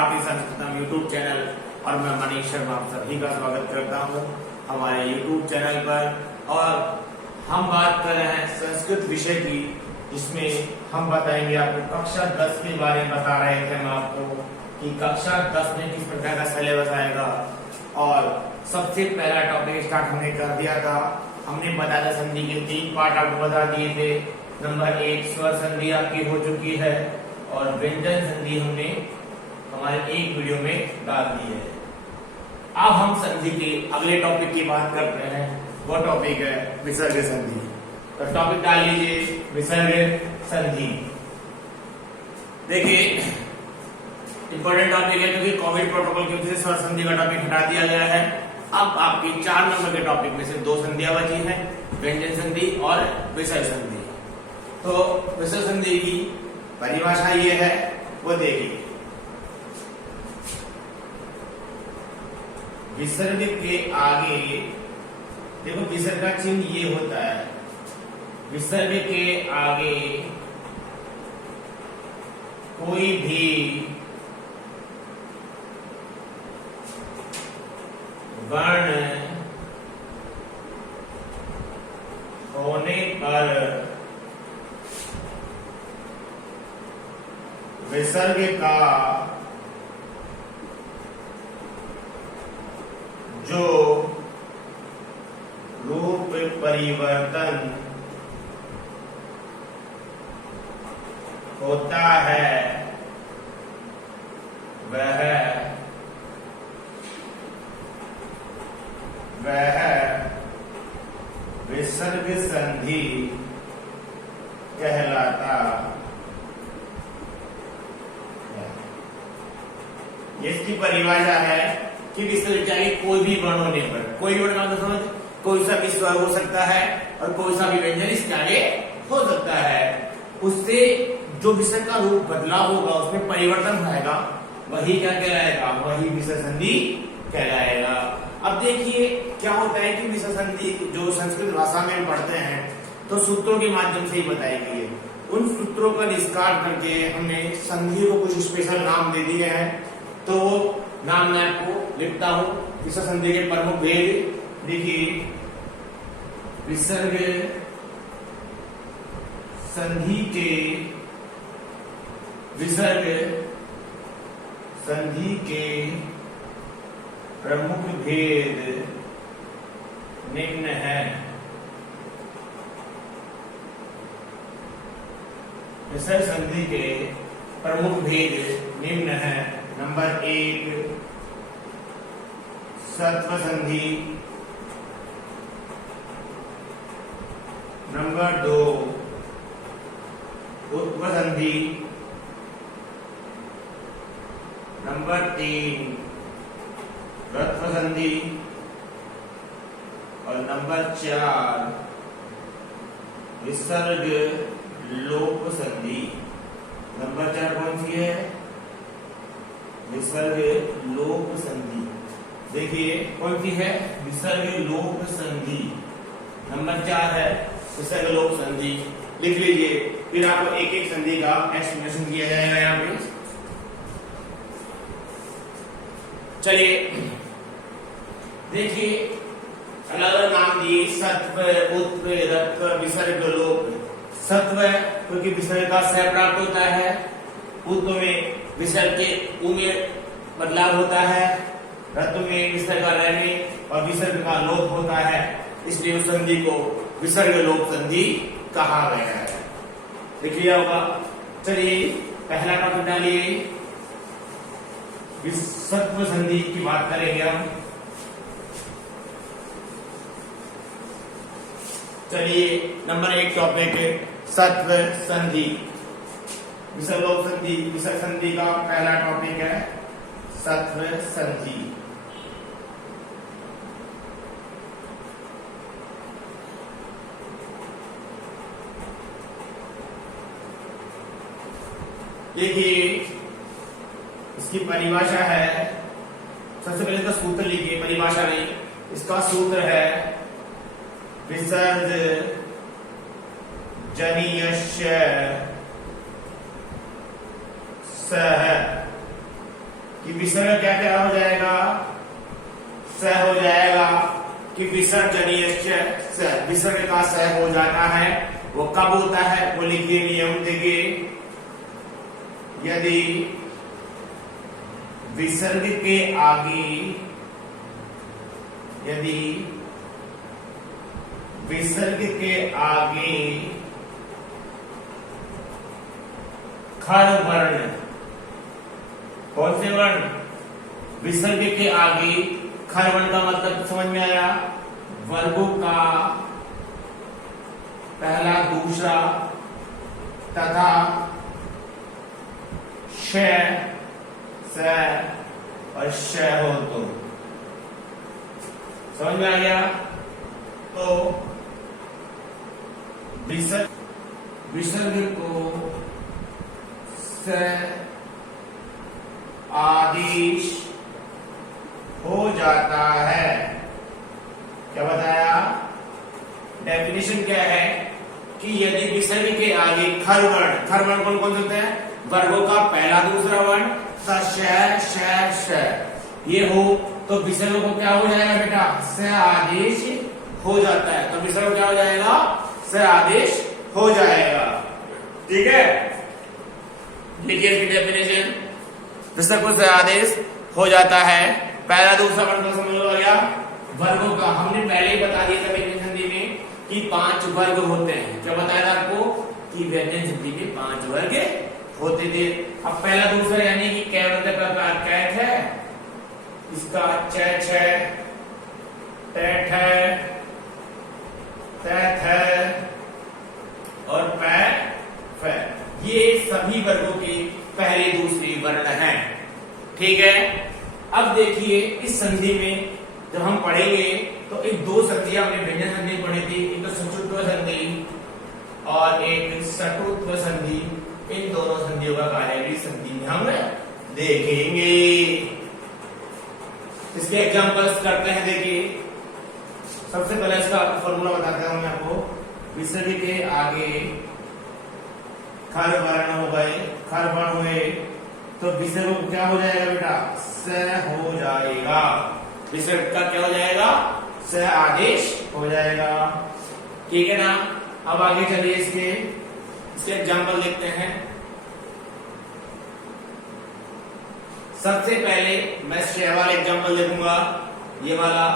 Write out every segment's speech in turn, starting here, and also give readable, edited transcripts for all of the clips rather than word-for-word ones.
भारतीय संस्कृतम YouTube channel और मैं मनीष शर्मा आप सभी का स्वागत करता हूं हमारे यूट्यूब चैनल पर। और हम बात कर रहे हैं संस्कृत विषय की, जिसमें हम बताएंगे आपको कक्षा 10 के बारे में बता रहे थे हम आपको कि कक्षा 10 में किस प्रकार का सिलेबस आएगा। और सबसे पहला टॉपिक स्टार्ट हमने कर दिया था, हमने बताया था संधि के 3 पार्ट आपको बता दिए थे। नंबर 1 स्वर संधि आपकी हो चुकी है और व्यंजन संधि हमने हमारे एक वीडियो में डाल दी है। अब हम संधि के अगले टॉपिक की बात करते हैं, वो टॉपिक है विसर्ग संधि। तो टॉपिक डाल लीजिए विसर्ग संधि। देखिए इंपॉर्टेंट टॉपिक है क्योंकि कोविड प्रोटोकॉल की वजह से स्वर संधि का टॉपिक हटा दिया गया है। अब आपकी 4 नंबर के टॉपिक में से 2 संधियां बची हैं, व्यंजन संधि और विसर्ग संधि। तो विसर्ग संधि की परिभाषा ये है, वो देखिए। विसर्ग के आगे देखो, विसर्ग का चिन्ह ये होता है। विसर्ग के आगे कोई भी वर्ण होने पर विसर्ग का जो रूप परिवर्तन होता है वह विसर्ग संधि कहलाता है। इसकी परिभाषा है कि विसर्ग के आगे कोई भी वर्ण होने पर, कोई भी वर्ण का मतलब समझ, कोई सा भी स्वर हो सकता है और कोई सा भी व्यंजन इसके आगे हो सकता है। उससे जो विसर्ग का रूप बदलाव होगा, उसमें परिवर्तन आएगा, वही क्या कहलाएगा, वही विसर्ग संधि कहलाएगा। अब देखिए क्या होता है कि विसर्ग संधि जो संस्कृत भाषा में पढ़ते हैं तो सूत्रों के माध्यम से ही बताई गई है। उन सूत्रों का निष्कार करके हमने संधि को कुछ स्पेशल नाम दे दिए हैं। तो नाम मैं आपको लिखता हूं। विसर्ग संधि के प्रमुख भेद देखिए, विसर्ग संधि के प्रमुख भेद निम्न है। विसर्ग संधि के प्रमुख भेद निम्न है। नंबर 1 सत्व संधि, नंबर 2 उत्व संधि, नंबर 3 रत्व संधि और नंबर 4 विसर्ग लोप संधि। नंबर 4 कौन सी है? विसर्ग लोप संधि। देखिए कौन सी है? विसर्ग लोप संधि। नंबर 4 है विसर्ग लोप संधि। लिख लीजिए, फिर आपको एक एक संधि का एक्सप्लेनेशन किया जाएगा यहाँ पे। चलिए देखिए, अलग अलग नाम दिए, सत्व, उत्व, रत्व, विसर्ग लोप। सत्व क्योंकि विसर्ग का स प्राप्त होता है, उत्व में विसर्ग के उ में बदलाव होता है, रत्व में विसर्ग का र में और विसर्ग का लोप होता है, इसलिए उस संधि को विसर्ग लोप संधि कहा गया है। लिख लिया होगा। चलिए पहला टॉपिक डालिए, सत्व संधि की बात करेंगे हम। चलिए नंबर 1 टॉपिक सत्व संधि। विसर्ग लोप संधि, विसर्ग संधि का पहला टॉपिक है सत्व संधि। देखिए इसकी परिभाषा है, सबसे पहले इसका सूत्र लिखिए, परिभाषा नहीं, इसका सूत्र है विसर्ग जनीयस्य सह कि विसर्ग क्या क्या हो जाएगा, स हो जाएगा। कि विसर्जनीय विसर्ग का स हो जाता है, वो कब होता है वो लिखिए नियम देखिए। यदि विसर्ग के आगे, यदि विसर्ग के आगे खर वर्ण, कौन से वर्ण, विसर्ग के आगे खर वर्ण का मतलब समझ में आया, वर्गों का पहला दूसरा तथा श, स और श हो तो समझ में आ गया। तो विसर्ग को स आदेश हो जाता है। क्या बताया, डेफिनेशन क्या है कि यदि विसर्ग के आगे खर वर्ण कौन कौन से होते हैं, वर्गों का पहला दूसरा वर्ण श ये हो तो विसर्ग को क्या हो जाएगा बेटा, स आदेश हो जाता है। तो विसर्ग क्या हो जाएगा, स आदेश हो जाएगा। ठीक है, लिखिए इसकी डेफिनेशन। विसर्ग को स आदेश हो जाता है, पहला दूसरा वर्ण का समझ लो गया। वर्गों का हमने पहले ही बता दिया था व्यंजन संधि में कि 5 वर्ग होते हैं। क्या बताया था आपको कि व्यंजन संधि में 5 वर्ग होते थे। अब पहला दूसरा यानी कि कैवत प्रकार कैट है, इसका चैच है, टैट है, तैथ है और पैफ है। ये सभी वर्गों के पहले दूसरे वर्ण हैं। ठीक है, अब देखिए इस संधि में जब हम पढ़ेंगे तो एक 2 संधियां हमने व्यंजन संधि पढ़ी थी, एक तो सचुत्व संधि और एक सटुत्व संधि। इन दोनों संधियों का कार्य भी संधि में हम देखेंगे। इसके एग्जांपल्स करते हैं। देखिए सबसे पहले इसका फॉर्मूला बताता हूं मैं आपको। विसर्ग के आगे खर वर्ण हो गए, खर वर्ण हुए तो विसर्ग क्या हो जाएगा बेटा, स हो जाएगा। विसर्ग का क्या हो जाएगा, स आदेश हो जाएगा। ठीक है ना। अब आगे चलिए इसके एग्जाम्पल देखते हैं। सबसे पहले मैं श वाला एग्जाम्पल देखूंगा, ये वाला।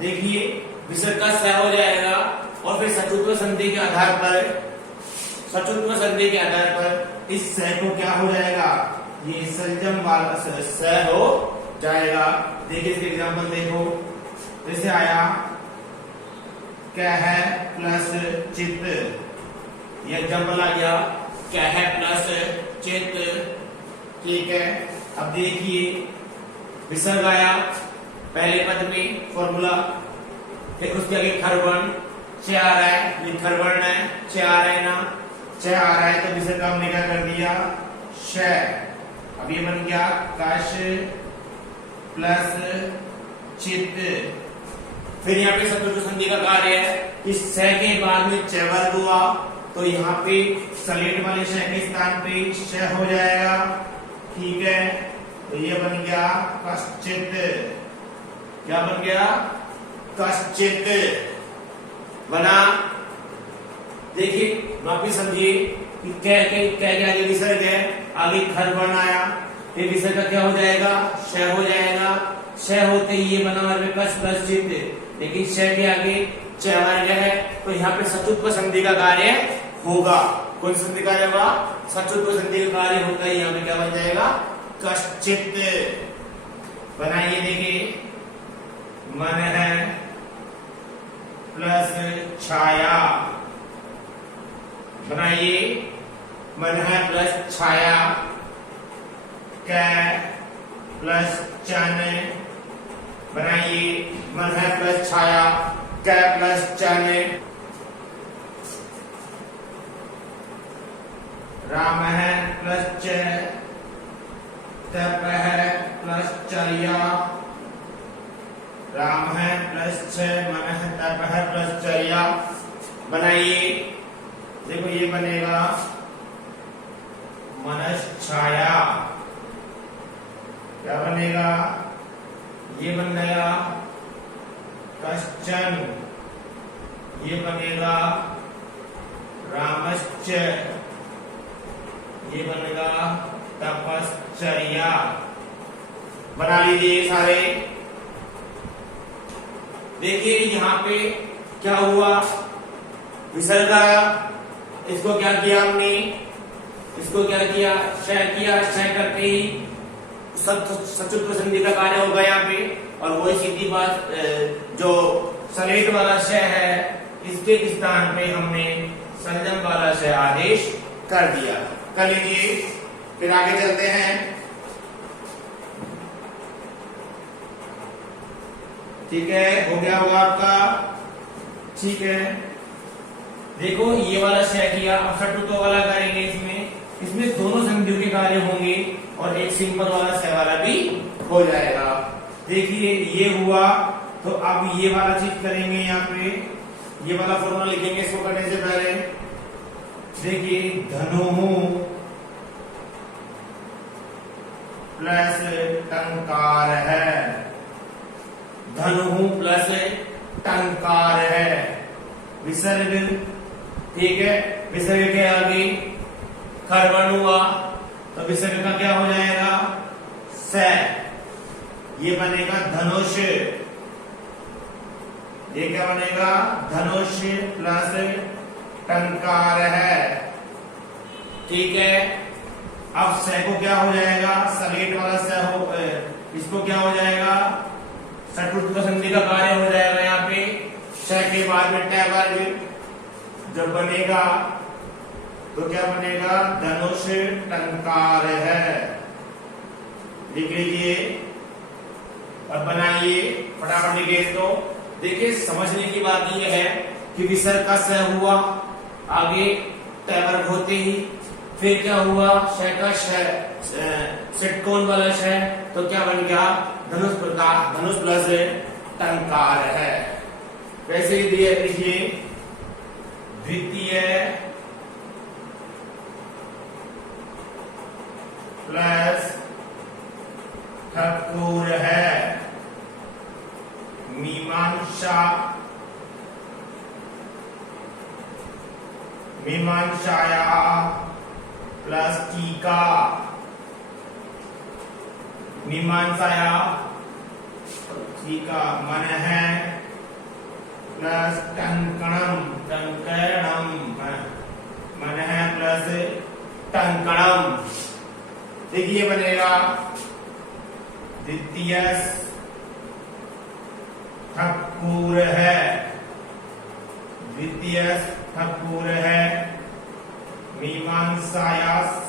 देखिए विसर्ग का स हो जाएगा और फिर सचुत्व संधि के आधार पर इस स को क्या हो जाएगा, ये संजम वाला स हो जाएगा। देखिए इसके एग्जाम्पल देखो, जैसे आया कह प्लस चित, ये एग्जाम्पल आ गया कह प्लस चित। ठीक है, अब देखिए विसर्ग आया पहले पद में फॉर्मूला, फिर उसके आगे खर वर्ण च आ रहा है, ये खर वर्ण है, च आ रहा है ना, च आ रहा है तो विसर्ग हमने क्या कर दिया, श। अब ये बन गया कश प्लस चित। फिर यहाँ पे सचुत्व संधि का कार्य है, इस स के बाद में च वर्ग हुआ तो यहाँ पे सलेट वाले श के स्थान पे श हो जाएगा। ठीक है, तो ये बन गया कश्चित। क्या बन गया, कश्चित बना। देखिए वापिस समझिए कि क्या आगे विसर्ग है, आगे खर वर्ण आया, फिर विसर्ग का क्या हो जाएगा, श हो जाएगा। श होते ही ये बना हमारे कश प्लस चित, लेकिन श के आगे च वर्ग है तो यहाँ पे सचुत्व संधि का कार्य होगा। कौन सी संधि कार्य होगा, सचुत्व संधि का कार्य होता है। यहाँ पे क्या बन जाएगा, कश्चित। बनाइए देखिए, मन है प्लस छाया। बनाइए, मन है प्लस छाया, कै प्लस चन। बनाइए, मन है प्लस छाया, कै प्लस चन। राम है प्लस च, तप है प्लस चर्या। राम है प्लस छ, मन है तप है प्लस चर्या। बनाइए, देखो ये बनेगा मनश्छाया। क्या बनेगा? ये बन गया कश्चन, ये बनेगा रामश्च, ये बनेगा तपश्चर्या। बना लीजिए सारे। देखिए यहाँ पे क्या हुआ, विसर्ग, इसको क्या किया हमने, इसको क्या किया, क्षय किया। क्षय करते ही सचुत्व संधि का कार्य होगा यहाँ पे, और वही सीधी बात जो सलेट वाला क्षय है इसके स्थान पे हमने संजम वाला क्षय आदेश कर दिया। कर लीजिए, फिर आगे चलते हैं। ठीक है, हो गया होगा आपका। ठीक है, देखो ये वाला क्षय किया, अब षटुत्व वाला करेंगे। इसमें दोनों संधियों के कार्य होंगे और एक सिंपल वाला क्षय वाला भी हो जाएगा। देखिए ये हुआ, तो अब ये वाला चीज करेंगे। यहाँ पे ये वाला फॉर्मूला लिखेंगे इसको करने से पहले। देखिए धनु प्लस टंकार है, धनु प्लस टंकार है, विसर्ग। ठीक है, विसर्ग के आगे खरवर्ण हुआ, तो विसर्ग का क्या हो जाएगा, स। ये बनेगा धनुष, ये क्या बनेगा, धनुष प्लस टंकार है। ठीक है, अब स को क्या हो जाएगा, सलेट वाला स हो, इसको क्या हो जाएगा, षटुत्व संधि का कार्य हो जाएगा। यहाँ पे स के बाद में ट वर्ग जब बनेगा तो क्या बनेगा, धनुष टंकार है। लिख लीजिए और बनाइए, फटाफट लिखिए। तो देखिए समझने की बात यह है कि विसर्ग का स हुआ, आगे ट वर्ग होते ही फिर क्या हुआ, श का षटकोण वाला श, तो क्या बन गया, धनुष प्रकार, धनुष प्लस टंकार है। वैसे ही दिए लिखिए, द्वितीय प्लस ठकुर है, मीमांसा, मीमांसाया प्लस टीका, मीमांसाया टीका, मन है प्लस टंकणम, टंकणम, मन है प्लस टंकणम। देखिए बनेगा द्वितीय ठकुर है, द्वितीय ठकुर है, मीमांसायास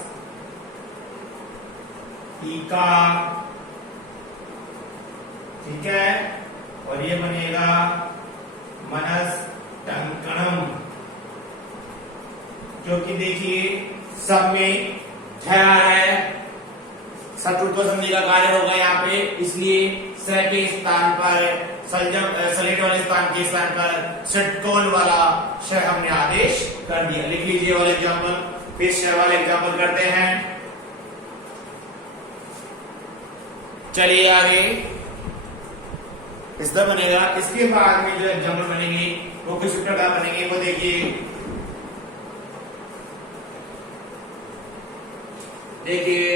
टीका। ठीक है, और ये बनेगा मनस टंकणम, क्योंकि देखिए सब में ठहरा है, षटुत्व संधि का कार्य होगा यहाँ पे, इसलिए स के स्थान पर, सलेट वाले स्थान के स्थान पर षटकोण वाला श हमने आदेश कर दिया। लिख लीजिए वाले एग्जाम्पल, फिर श वाले एग्जाम्पल करते हैं। चलिए आगे, इस तरह बनेगा। इसके बाद में जो एग्जाम्पल बनेंगे वो किस प्रकार बनेंगे वो देखिए। देखिए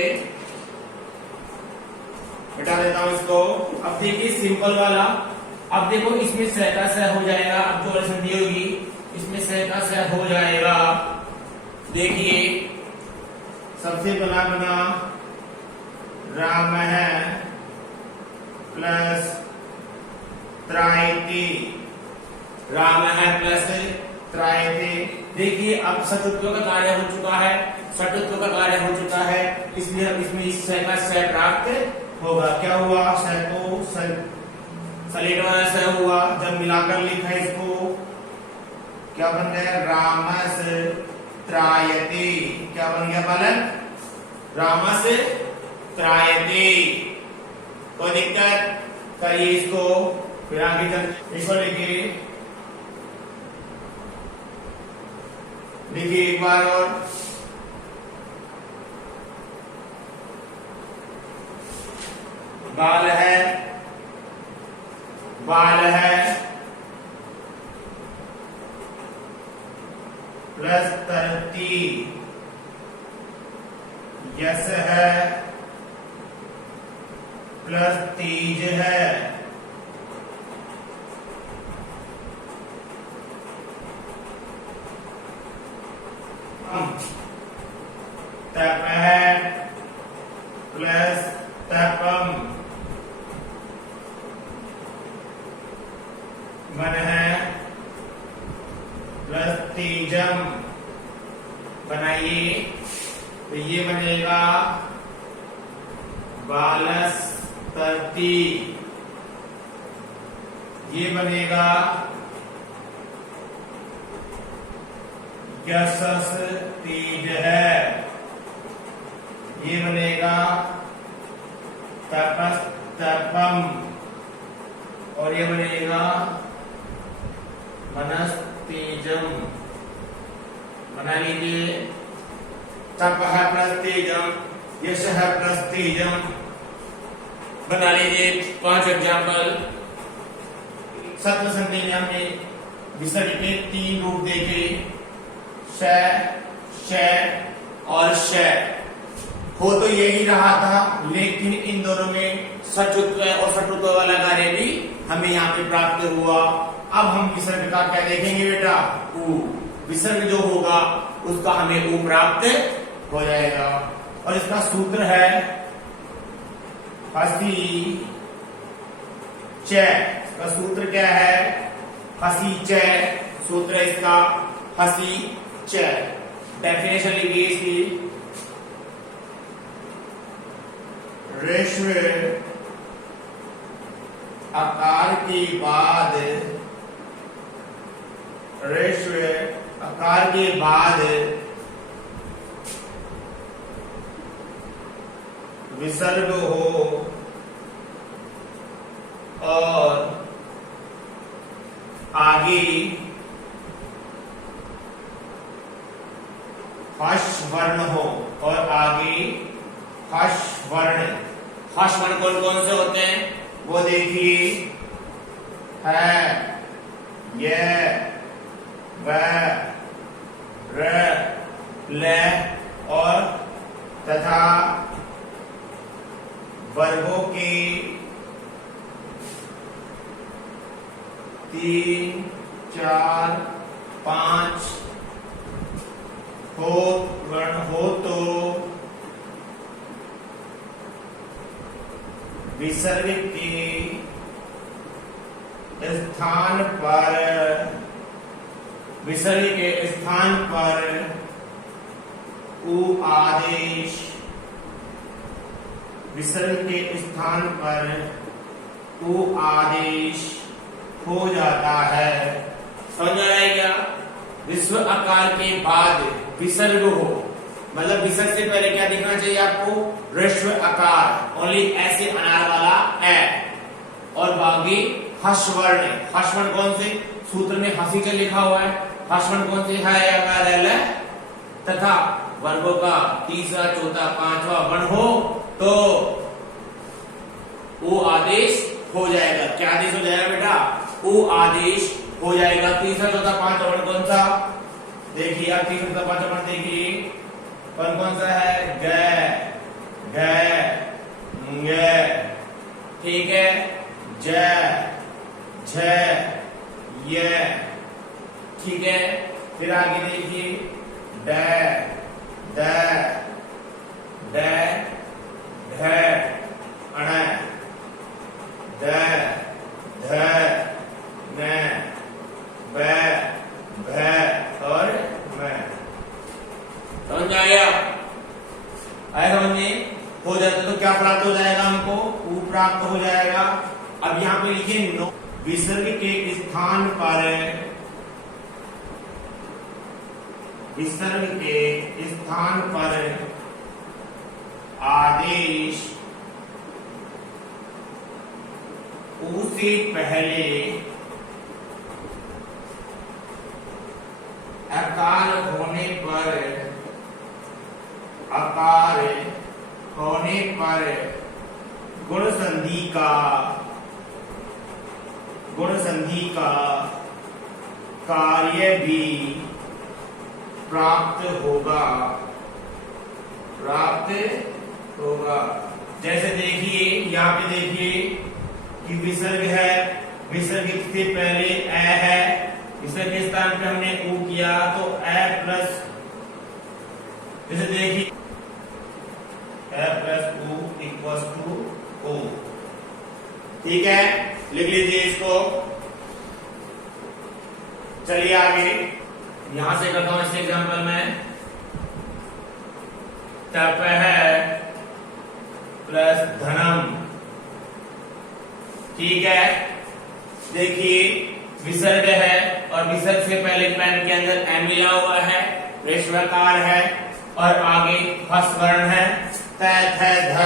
हटा देता हूं इसको। अब देखिए सिंपल वाला, अब देखो इसमें स का स हो जाएगा, अब जो संधि होगी इसमें स का स हो जाएगा। देखिए सबसे पहला बना राम है प्लस त्रायते, राम है प्लस त्रायते। देखिए अब षटुत्व का कार्य हो चुका है, षटुत्व का कार्य हो चुका है, इसलिए इसमें इस स का स प्राप्त होगा। क्या हुआ, स को सलेट वाला स हुआ, जब मिलाकर लिखा इसको क्या बन गया, रामस त्रायते। क्या बन गया बालक, रामस त्रायते। कोई दिक्कत, करिए इसको, फिर आगे चल इसको लिखिए। लिखिए एक बार और, बाल है, बाल है प्लस तरती, यस है प्लस तीज है, तप है प्लस तपम, मन है प्लस तीजम। बनाइए तो ये बनेगा बालस तरती, ये बनेगा यशस तीज है, ये बनेगा तपस तपम, और ये बनेगा मनस तेजम। बना लीजिए, तप है प्लस तेजम, यश है प्लस तेजम। बना लीजिए 5 एग्जाम्पल। सत्र संधि में हमने विसर्ग के 3 रूप देखे, श, श और श। हो तो यही रहा था, लेकिन इन दोनों में सचुत्व और सटुत्व वाला कार्य भी हमें यहाँ पे प्राप्त हुआ। अब हम विसर्ग का क्या देखेंगे बेटा? उ। विसर्ग जो होगा उसका हमें उ प्राप्त हो जाएगा, और इसका सूत्र है हसी च। इसका सूत्र क्या है? हसी च। सूत्र इसका हसी च। डेफिनेशन लिखिए इसकी, ऋस्व आकार के बाद, ऋस्व आकार के बाद विसर्ग हो और आगे हर्ष वर्ण हो, और आगे हर्ष वर्ण। हर्ष वर्ण कौन कौन से होते हैं वो देखिए, है, ये, व, र, ल और तथा वर्गों के 3, 4, 5 हो वर्ण हो तो विसर्ग के स्थान पर, विसर्ग के स्थान पर उ आदेश, विसर्ग के स्थान पर उ आदेश हो जाता है। समझ आ रहा है क्या? विश्व आकार के बाद विसर्ग हो, मतलब विसर्ग से पहले क्या दिखना चाहिए आपको? ऋस्व आकार, ओनली ऐसे अनार वाला ए, और बाकी हर्षवर्ण। हर्षवर्ण कौन से? सूत्र में हंसी के लिखा हुआ है। हर्षवर्ण कौन से है? आकार एल, तथा वर्गों का 3रा, 4था, 5वां वर्ण हो तो वो आदेश हो जाएगा। क्या आदेश हो जाएगा बेटा? वो आदेश हो जाएगा। 3रा, 4था, 5वां वर्ण कौन सा? देखिए आप 3रा, 4था, 5वां वर्ण देखिए कौन कौन सा है? ग, घ, ङ, ठीक है, ज, झ, य, ठीक है। फिर आगे देखिए ड, द, ढ, अण, द, ध, न, ब, भ और म। समझ आ गया? आया समझ में? हो जाता तो क्या प्राप्त हो जाएगा हमको? उ प्राप्त हो जाएगा। अब यहाँ पे लिखिए विसर्ग के स्थान पर, विसर्ग के स्थान पर आदेश उ से पहले आकार होने पर, आकार होने पर गुण संधि गुण संधि का कार्य भी प्राप्त होगा, प्राप्त होगा। जैसे देखिए यहाँ पे देखिए कि विसर्ग है, विसर्ग से पहले ए है, विसर्ग के स्थान पे हमने ऊ किया तो ए प्लस, जैसे देखिए ए प्लस ऊ इक्वल्स टू ओ। ठीक है, लिख लीजिए इसको। चलिए आगे यहां से करता हूं इस एग्जाम्पल में। तप है प्लस धनम। ठीक है, देखिए विसर्ग है और विसर्ग से पहले पेन के अंदर एम मिला हुआ है, रेशवाकार है और आगे हस वर्ण है, तैथ है ध,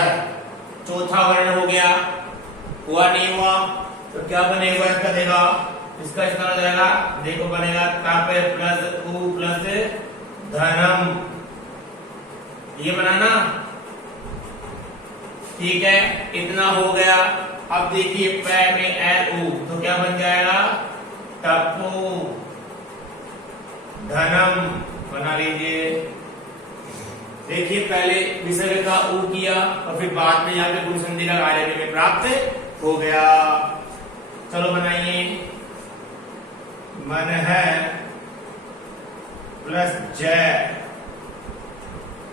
चौथा वर्ण हो गया, हुआ नहीं हुआ तो क्या बनेगा इसका, देगा इसका इस तरह जाएगा, देखो बनेगा तप प्लस उ प्लस धनम, ये बनाना। ठीक है, इतना हो गया। अब देखिए पै में एल ऊ तो क्या बन जाएगा, टप्पू धनम बना लीजिए। देखिए पहले विसर्ग का ऊ किया और फिर बाद में यहाँ पे गुण संधि का कार्य में प्राप्त हो गया। चलो बनाइए। मन है प्लस जय,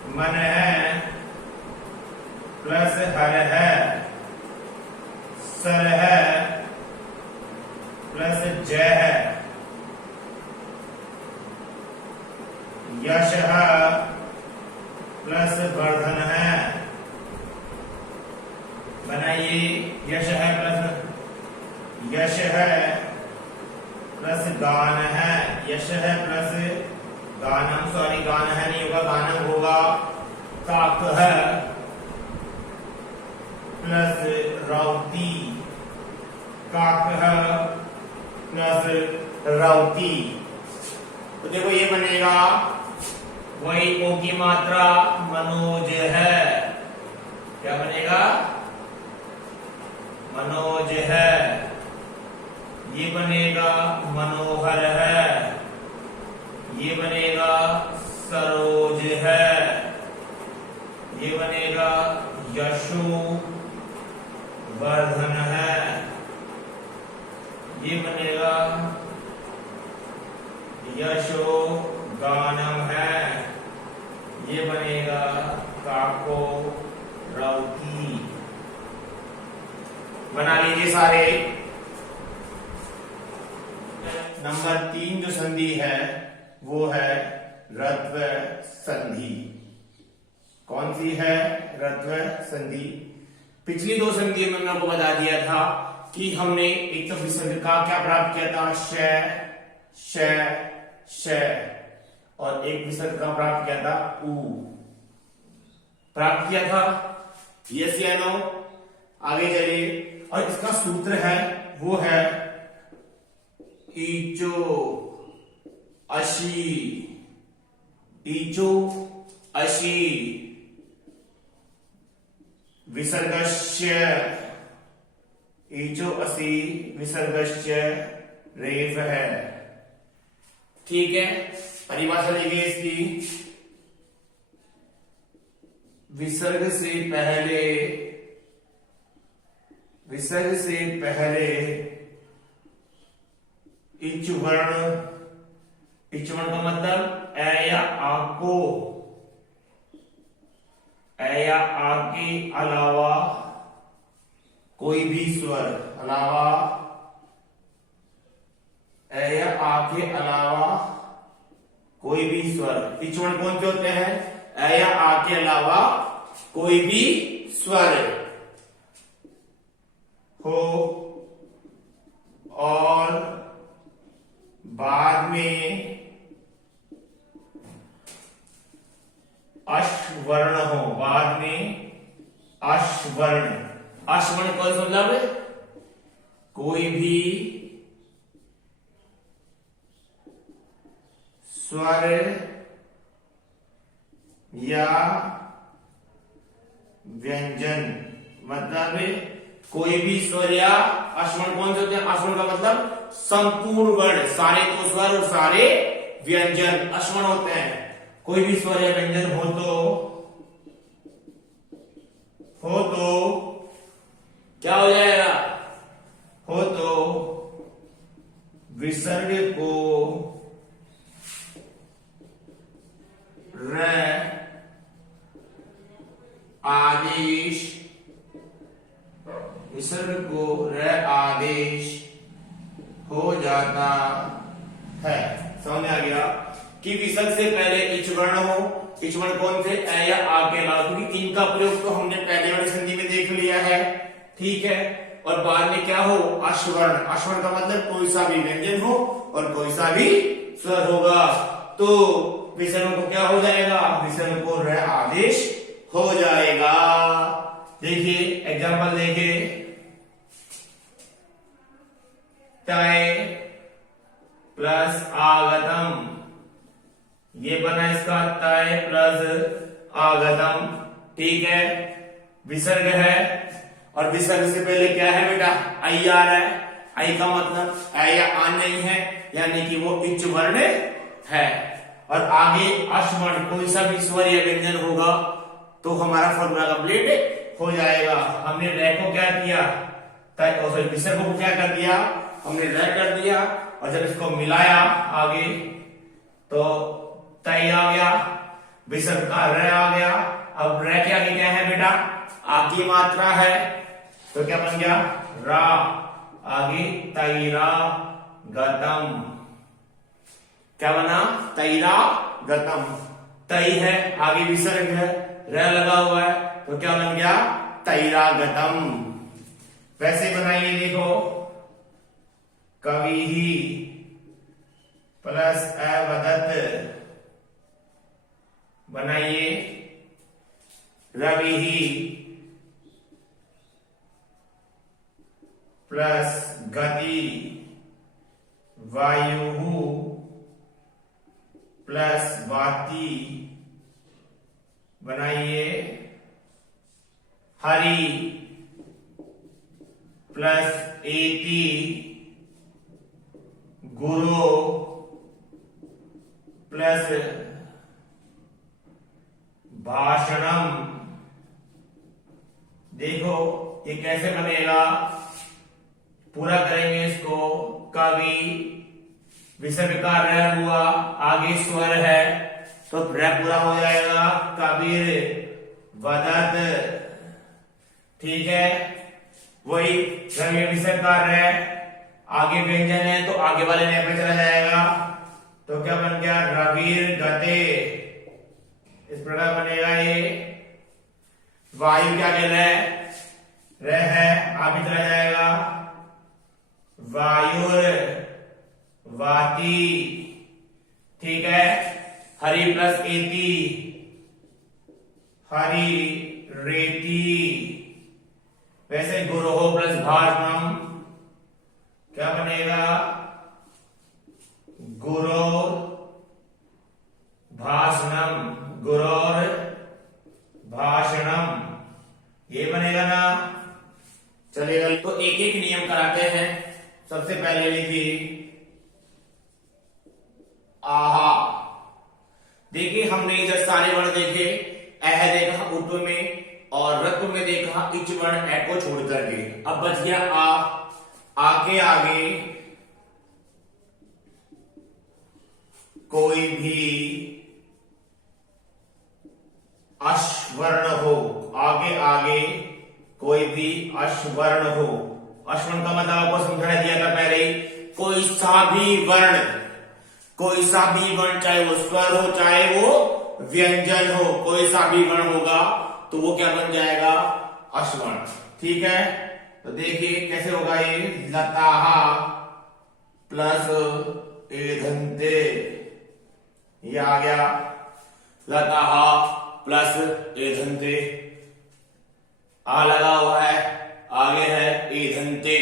मन है प्लस हर है, सर है प्लस जय है, यश है प्लस वर्धन है। बनाइए, यश है प्लस, यश है प्लस गान है, यश है प्लस गानम, सॉरी गान है नहीं होगा, गानम होगा। काक है प्लस राउती, काक है प्लस राउती। तो देखो ये बनेगा वही ओ की मात्रा मनोज है, क्या बनेगा, मनोज है। ये बनेगा मनोहर है, ये बनेगा सरोज है, ये बनेगा यशो वर्धन है, ये बनेगा यशो गानम है, ये बनेगा काको राउती। बना लीजिए सारे। नंबर 3 जो संधि है वो है रत्व संधि। कौन सी है, रत्व संधि। पिछली 2 संधियों में मैंने आपको बता दिया था कि हमने एक तो विसर्ग का क्या प्राप्त किया था, श श श, और एक विसर्ग का प्राप्त किया था ऊ, प्राप्त किया था। यस या नो? आगे चलिए। और इसका सूत्र है वो है ईचो अशी, ईचो अशी विसर्गस्य, ईचो असी विसर्गस्य रेफ है। ठीक है, परिभाषा देखिए इसकी। विसर्ग से पहले, विसर्ग से पहले इच वर्ण, इच वर्ण का मतलब ए या आ को, ए या आ के अलावा कोई भी स्वर, अलावा ए या आ के अलावा कोई भी स्वर। इच वर्ण कौन से होते हैं, ए या आ के अलावा कोई भी स्वर हो और बाद में अश्वर्ण हो, बाद में अश्वर्ण। अश्वर्ण कौन सा मतलब, कोई भी स्वर या व्यंजन, मतलब कोई भी स्वर या अश्वर्ण कौन से होते हैं? अश्वर्ण का मतलब संपूर्ण वर्ण, सारे तो स्वर और सारे व्यंजन अश्वर्ण होते हैं। कोई भी स्वर या व्यंजन हो तो क्या हो जाएगा? हो तो विसर्ग को र आदेश, विसर्ग को र आदेश हो जाता है। समझ में आ गया कि विसर्ग से पहले इच वर्ण हो। इच वर्ण कौन से? ए या आ के अलावा, क्योंकि इनका प्रयोग तो हमने पहले वाली संधि में देख लिया है, ठीक है। और बाद में क्या हो? अश्वर्ण। अश्वर्ण का मतलब कोई सा भी व्यंजन हो और कोई सा भी स्वर होगा, तो विसर्ग को क्या हो जाएगा? विसर्ग को र आदेश हो जाएगा। देखिए एग्जाम्पल देखिए, तय प्लस आगतम, ये बना इसका तय प्लस आगतम, ठीक है। विसर्ग है और विसर्ग से पहले क्या है बेटा? आई आ रहा है। आई का मतलब ऐ या आ नहीं है, यानी कि वो इच वर्ण है। और आगे अश्वर्ण, कोई सा भी स्वर या व्यंजन होगा तो हमारा फॉर्मूला कंप्लीट हो जाएगा। हमने रे को क्या किया? विसर्ग को क्या कर दिया? हमने रे कर दिया, और जब इसको मिलाया आगे तो तय आ गया, विसर्ग का रे आ गया। अब रे के आगे क्या है बेटा? आ की मात्रा है, तो क्या बन गया? रा। आगे तैरा गतम, क्या बना? तैरा गतम। तई है, आगे विसर्ग है, रे लगा हुआ है, तो क्या बन गया? तैरा गतम। वैसे बनाइए, देखो कवि ही प्लस अवदत, बनाइए रवि ही प्लस गति, वायु प्लस वाति, बनाइए हरि प्लस एति, गुरु प्लस भाषणम। देखो ये कैसे बनेगा, पूरा करेंगे इसको। कवि, विसर्ग का र हुआ, आगे स्वर है तो र पूरा हो जाएगा। कबीर वदत, ठीक है। वही रवि विसर्ग का र, आगे व्यंजन है तो आगे वाले ने पे चला जाएगा, तो क्या बन गया? रवीर गते। इस प्रकार बनेगा ये। वायु क्या कह रहे हैं? रह है, आगे चला जाएगा। वायुर वाती, ठीक है। हरि प्लस एति, हरि रेती। वैसे गुरु प्लस भाषणम, क्या बनेगा? गुरोर भाषणम, गुरोर भाषणम, ये बनेगा ना? चलेगा। तो एक एक नियम कराते हैं। सबसे पहले लिखिए आहा। देखिए हमने इधर सारे वर्ण देखे, अह देखा उप में और रत्व में देखा इच वर्ण ए को छोड़ करके। अब बच गया आ के आगे कोई भी अश्वर्ण हो, आगे आगे कोई भी अश्वर्ण हो। अश्वर्ण का मतलब आपको समझा दिया था पहले ही। कोई सा भी वर्ण, कोई सा भी वर्ण, चाहे वो स्वर हो चाहे वो व्यंजन हो, कोई सा भी वर्ण होगा तो वो क्या बन जाएगा? अश्वर्ण, ठीक है। तो देखिए कैसे होगा ये। लताहा प्लस एधन्ते, ये आ गया। लताहा प्लस एधन्ते, आ लगा हुआ है, आगे है एधन्ते,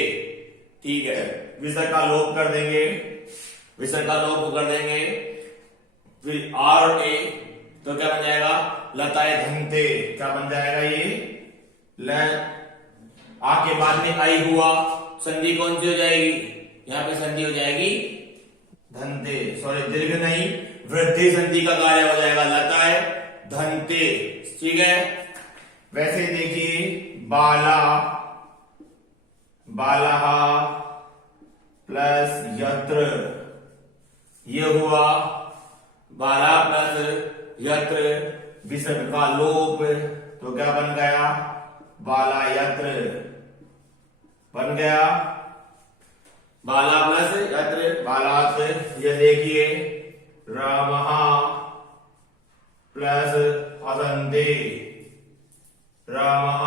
ठीक है। विसर्ग का लोप कर देंगे, विसर्ग का लोप कर देंगे, फिर आर और ए, तो क्या बन जाएगा? लताए धनते। क्या बन जाएगा ये? ल आ के बाद में आई हुआ, संधि कौन सी हो जाएगी, यहाँ पे संधि हो जाएगी धनते, सॉरी दीर्घ नहीं, वृद्धि संधि का कार्य हो जाएगा लताए धनते। ठीक है, वैसे देखिए बाला, बालः प्लस यत्र, ये हुआ बाला प्लस यत्र, विसर्ग का लोप, तो क्या बन गया, बाला यत्र बन गया, बाला प्लस यत्र बालात्। ये देखिए रामः प्लस हसन्ति, रामः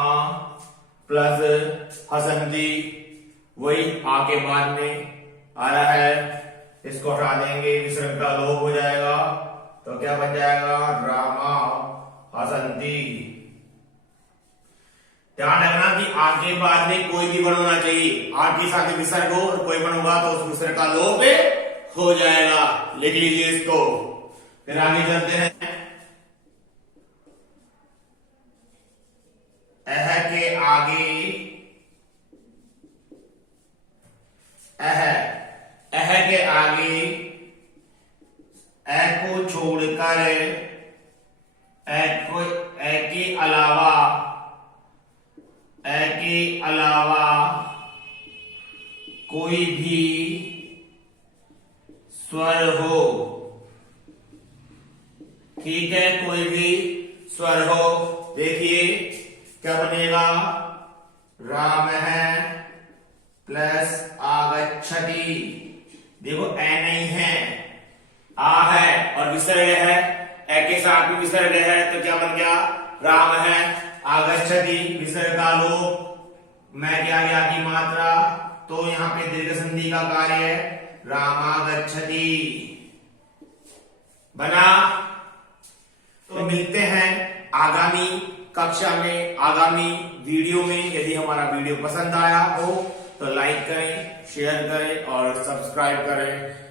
प्लस हसन्ति, वही आ के बाद में आ रहा है, इसको हटा देंगे, विसर्ग का लोप हो जाएगा, तो क्या बन जाएगा, रामा हसन्ति। ध्यान रखना कि आगे बाद में कोई भी वर्ण होना चाहिए, आठ के साथ विसर्ग हो और कोई वर्ण होगा तो उस विसर्ग का लोप हो जाएगा, लिख लीजिए इसको। फिर आगे चलते हैं, अह के आगे, अह के आगे अ को छोड़कर अ के अलावा, अ के अलावा कोई भी स्वर हो, ठीक है, कोई भी स्वर हो, देखिए क्या बनेगा, राम है प्लस आगच्छति, देखो ए नहीं है, आ है और विसर्ग है, ए के साथ में विसर्ग है, तो क्या बन गया, राम है, आगच्छति विसर्ग का लोप, मैं क्या गया की मात्रा, तो यहाँ पे दीर्घ संधि का कार्य है, रामागच्छति बना। तो मिलते हैं आगामी कक्षा में, आगामी वीडियो में। यदि हमारा वीडियो पसंद आया हो तो लाइक करें, शेयर करें और सब्सक्राइब करें।